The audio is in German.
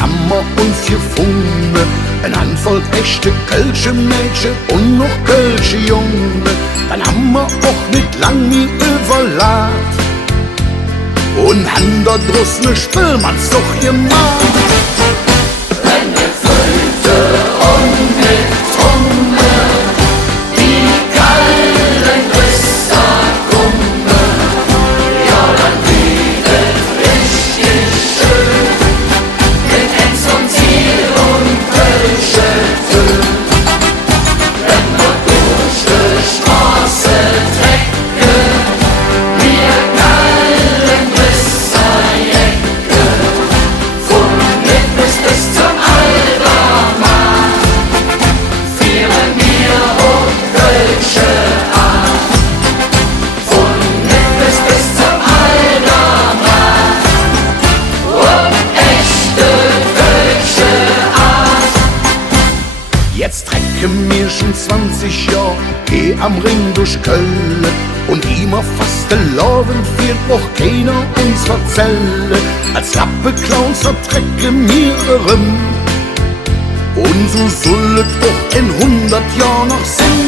haben wir uns gefunden, ein Handvoll echte Kölsche Mädchen und noch Kölsche Junge. Dann haben wir auch nicht lang nie überlagt und haben dort draußen ne Spillmanns doch gemacht. Wenn wir Früchte und getrunken, die kalten Rüster kommen, ja dann wird es richtig schön, mit Ems und Ziel und Kölsche Tön. Wenn wir durch die Straße trecken, wir kalten Rüster jecken, von Nippes bis zum Albermarkt, führen wir und Kölsche an. Von Nippes bis zum Albermarkt, und echte Kölsche an. Jetzt trecken wir schon 20 Jahre, geh am Ring durch Köln. Und immer fast gelaufen wird noch keiner unserer Zelle. Als Lappeclowns vertrecken wir rum. Und so soll es auch in 100 Jahren noch sein.